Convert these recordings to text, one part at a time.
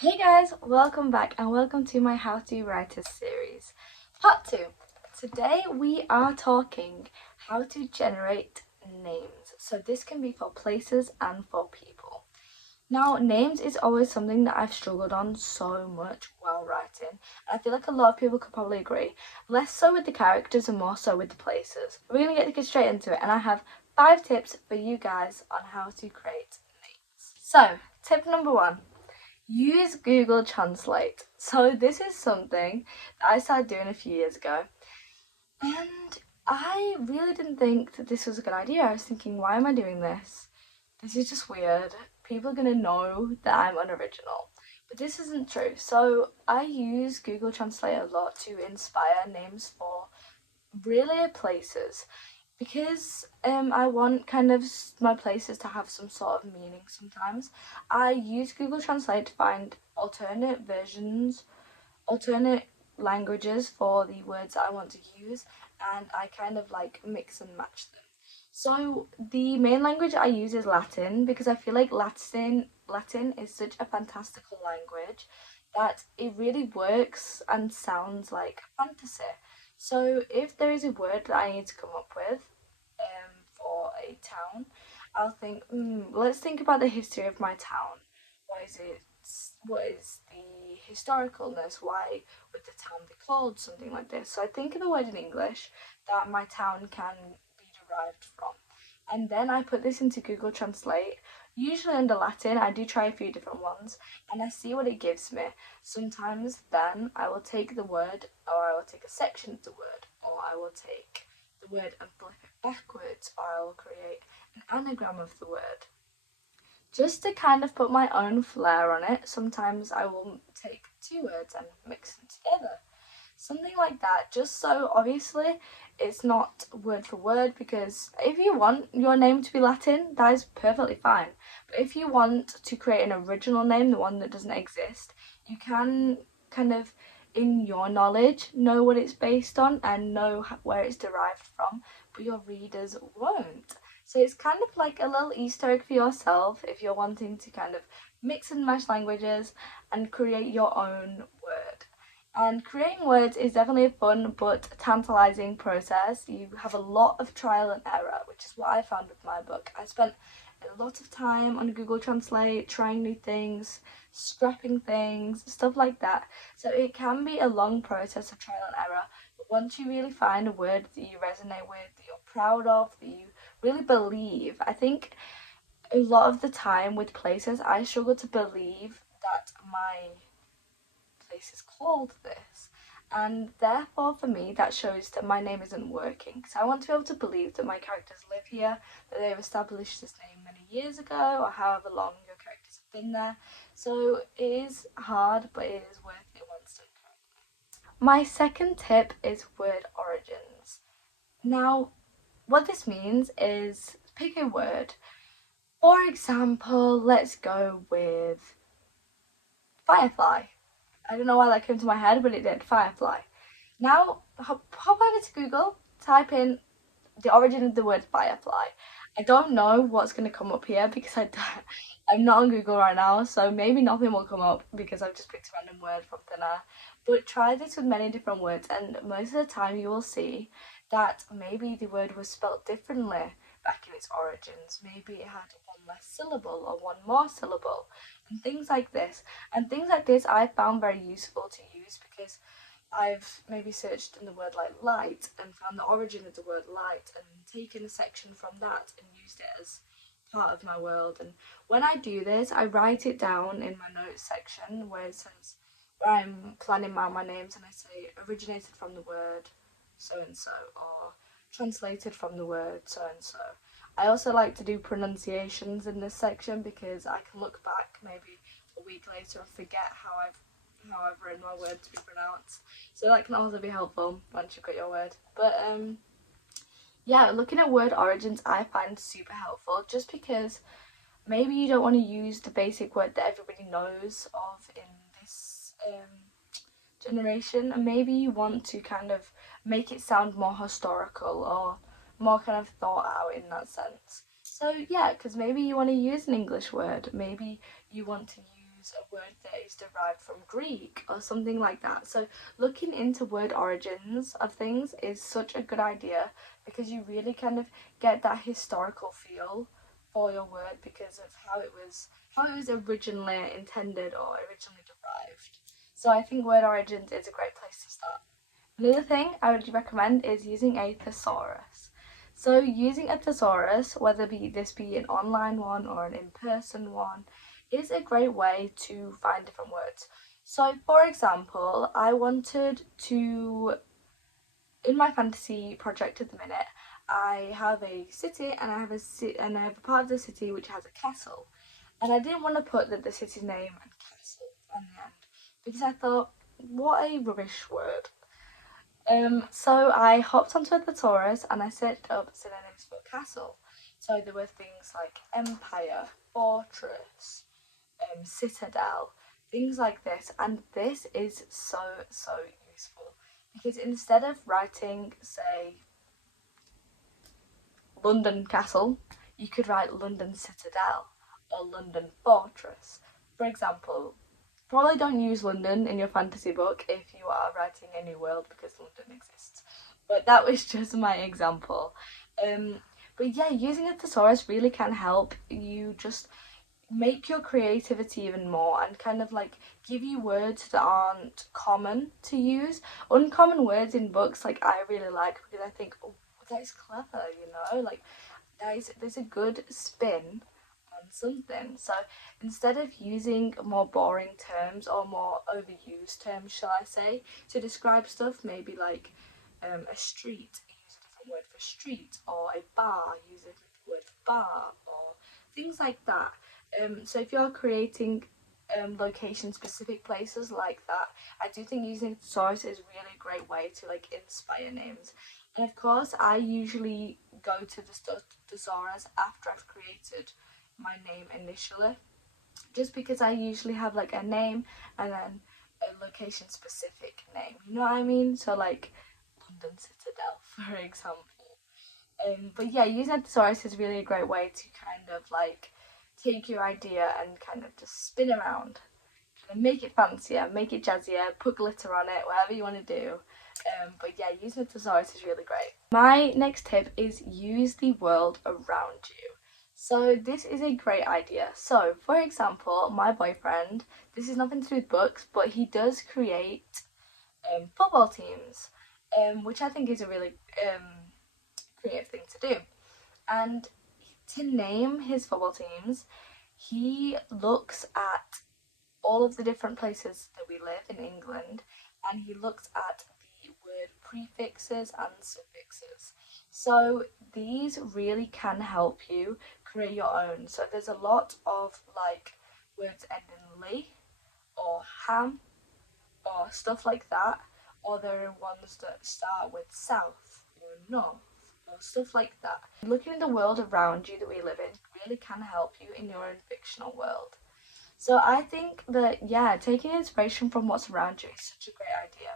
Hey guys, welcome back and welcome to my How to Write a series. Part 2. Today we are talking how to generate names. So this can be for places and for people. Now, names is always something that I've struggled on so much while writing. And I feel like a lot of people could probably agree. Less so with the characters and more so with the places. We're going to get straight into it and I have 5 tips for you guys on how to create names. So, tip number 1. Use Google Translate. So this is something that I started doing a few years ago, and I really didn't think that this was a good idea. I was thinking, why am I doing this? This is just weird. People are gonna know that I'm unoriginal. But this isn't true. So I use Google Translate a lot to inspire names for really places because I want kind of my places to have some sort of meaning sometimes. I use Google Translate to find alternate versions, alternate languages for the words that I want to use, and I kind of like mix and match them. So the main language I use is Latin because I feel like Latin is such a fantastical language that it really works and sounds like fantasy. So if there is a word that I need to come up with for a town, I'll think, let's think about the history of my town. What is it? What is the historicalness? Why would the town be called something like this? So I think of a word in English that my town can be derived from. And then I put this into Google Translate, usually under Latin. I do try a few different ones and I see what it gives me. Sometimes then I will take the word, or I will take a section of the word, or I will take the word and flip it backwards, or I will create an anagram of the word. Just to kind of put my own flair on it, sometimes I will take two words and mix them together. Something like that, just so obviously it's not word for word, because if you want your name to be Latin, that is perfectly fine. But if you want to create an original name, the one that doesn't exist, you can kind of, in your knowledge, know what it's based on and know where it's derived from, but your readers won't. So it's kind of like a little Easter egg for yourself if you're wanting to kind of mix and match languages and create your own word. And creating words is definitely a fun but tantalizing process. You have a lot of trial and error, which is what I found with my book. I spent a lot of time on Google Translate, trying new things, scrapping things, stuff like that. So it can be a long process of trial and error. But once you really find a word that you resonate with, that you're proud of, that you really believe, I think a lot of the time with places, I struggle to believe that my place is called this. And therefore, for me, that shows that my name isn't working. So I want to be able to believe that my characters live here, that they've established this name many years ago, or however long your characters have been there. So it is hard, but it is worth it once done correctly. My second tip is word origins. Now, what this means is pick a word. For example, let's go with firefly. I don't know why that came to my head, but it did. Firefly. Now, hop over to Google, type in the origin of the word firefly. I don't know what's going to come up here because I'm not on Google right now, so maybe nothing will come up because I've just picked a random word from thin air. But try this with many different words, and most of the time you will see that maybe the word was spelt differently back in its origins. Maybe it had one less syllable or one more syllable, and things like this. And things like this I found very useful to use because I've maybe searched in the word like light and found the origin of the word light and taken a section from that and used it as part of my world. And when I do this, I write it down in my notes section where it says, where I'm planning out my names, and I say originated from the word so and so, or translated from the word so and so. I also like to do pronunciations in this section because I can look back maybe a week later and forget how I've written my word to be pronounced. So that can also be helpful once you've got your word. But yeah, looking at word origins I find super helpful just because maybe you don't want to use the basic word that everybody knows of in this generation, and maybe you want to kind of make it sound more historical or more kind of thought out in that sense. So yeah, because maybe you want to use an English word, maybe you want to use a word that is derived from Greek or something like that. So looking into word origins of things is such a good idea because you really kind of get that historical feel for your word because of how it was originally intended or originally derived. So I think word origins is a great place to start. Another thing I would recommend is using a thesaurus. So using a thesaurus, whether this be an online one or an in-person one, is a great way to find different words. So for example, I wanted to, in my fantasy project at the minute, I have a city and I have a part of the city which has a castle. And I didn't want to put the city's name and castle on the end because I thought, what a rubbish word. So I hopped onto a thesaurus and I searched up synonyms for castle. So there were things like empire, fortress, citadel, things like this. And this is so useful because instead of writing, say, London Castle, you could write London Citadel or London Fortress. For example, probably don't use London in your fantasy book if you are writing a new world because London exists. But that was just my example. But yeah, using a thesaurus really can help you just make your creativity even more and kind of like give you words that aren't common to use. Uncommon words in books like I really like because I think, oh, that is clever, you know, like there's a good spin on something. So instead of using more boring terms or more overused terms, shall I say, to describe stuff, maybe like a street, use a different word for street, or a bar, use a different word for bar, or things like that. So if you're creating location specific places like that, I do think using thesaurus is really a great way to like inspire names. And of course, I usually go to the thesaurus after I've created my name initially, just because I usually have like a name and then a location specific name. You know what I mean? So like London Citadel, for example. But yeah, using a thesaurus is really a great way to kind of like take your idea and kind of just spin around, kind of make it fancier, make it jazzier, put glitter on it, whatever you want to do. But yeah, using a thesaurus is really great. My next tip is use the world around you. So this is a great idea. So for example, my boyfriend, this is nothing to do with books, but he does create football teams, which I think is a really creative thing to do. And to name his football teams, he looks at all of the different places that we live in England and he looks at the word prefixes and suffixes. So these really can help you create your own. So there's a lot of like words end in ly or ham or stuff like that, or there are ones that start with south or north or stuff like that. Looking at the world around you that we live in really can help you in your own fictional world. So I think that, yeah, taking inspiration from what's around you is such a great idea.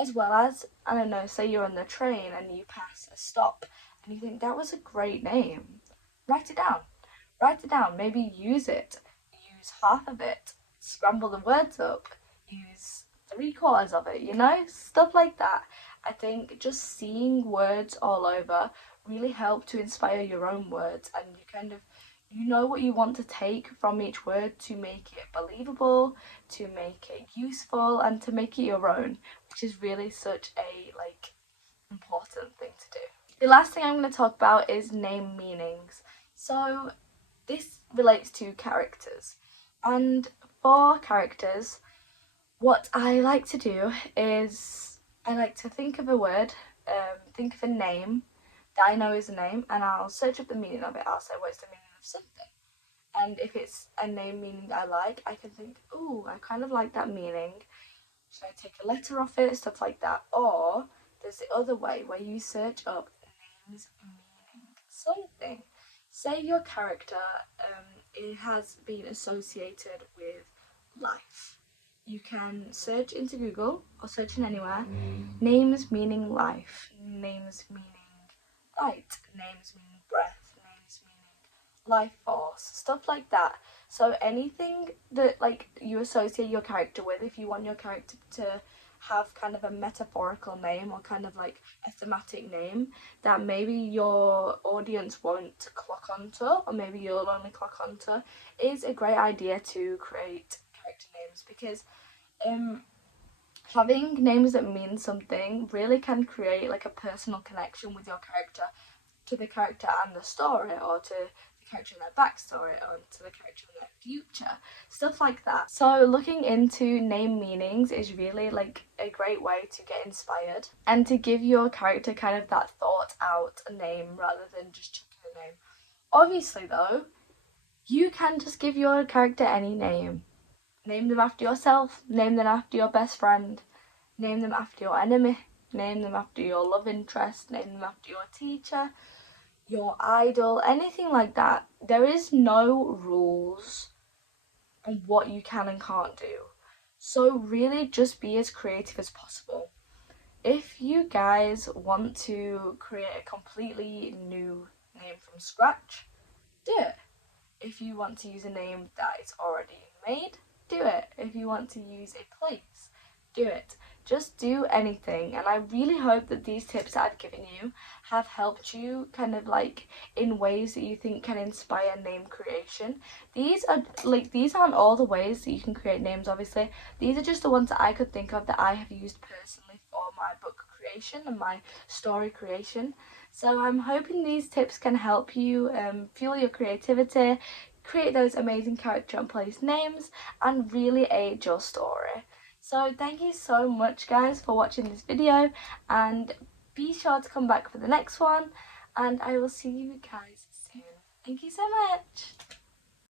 As well as, I don't know, say you're on the train and you pass a stop and you think that was a great name. Write it down. Write it down. Maybe use it. Use half of it. Scramble the words up. Use 3/4 of it, you know? Stuff like that. I think just seeing words all over really help to inspire your own words and you kind of you know what you want to take from each word to make it believable, to make it useful, and to make it your own, which is really such a like important thing to do. The last thing I'm going to talk about is name meanings. So this relates to characters, and for characters, what I like to do is I like to think of a word, think of a name that I know is a name, and I'll search up the meaning of it. I'll say, what's the meaning of something? And if it's a name meaning I like, I can think, oh, I kind of like that meaning. Should I take a letter off it? Stuff like that. Or there's the other way where you search up names meaning something. Say your character it has been associated with life. You can search into Google or search in anywhere. Names meaning life. Names meaning light. Names meaning breath. Names meaning life force, stuff like that. So anything that like you associate your character with, if you want your character to have kind of a metaphorical name or kind of like a thematic name that maybe your audience won't clock onto, or maybe you'll only clock onto, is a great idea to create character names, because having names that mean something really can create like a personal connection with your character, to the character and the story, or to the character and their backstory, or to the character and their future, stuff like that. So looking into name meanings is really like a great way to get inspired and to give your character kind of that thought out name rather than just chucking a name. Obviously though, you can just give your character any name. Name them after yourself, name them after your best friend, name them after your enemy, name them after your love interest, name them after your teacher, your idol, anything like that. There is no rules on what you can and can't do. So really just be as creative as possible. If you guys want to create a completely new name from scratch, do it. If you want to use a name that is already made, do it. If you want to use a place, do it. Just do anything, and I really hope that these tips that I've given you have helped you kind of like in ways that you think can inspire name creation. These aren't all the ways that you can create names, obviously. These are just the ones that I could think of that I have used personally for my book creation and my story creation. So I'm hoping these tips can help you fuel your creativity, create those amazing character and place names, and really aid your story. So thank you so much guys for watching this video, and be sure to come back for the next one, and I will see you guys soon. Thank you so much.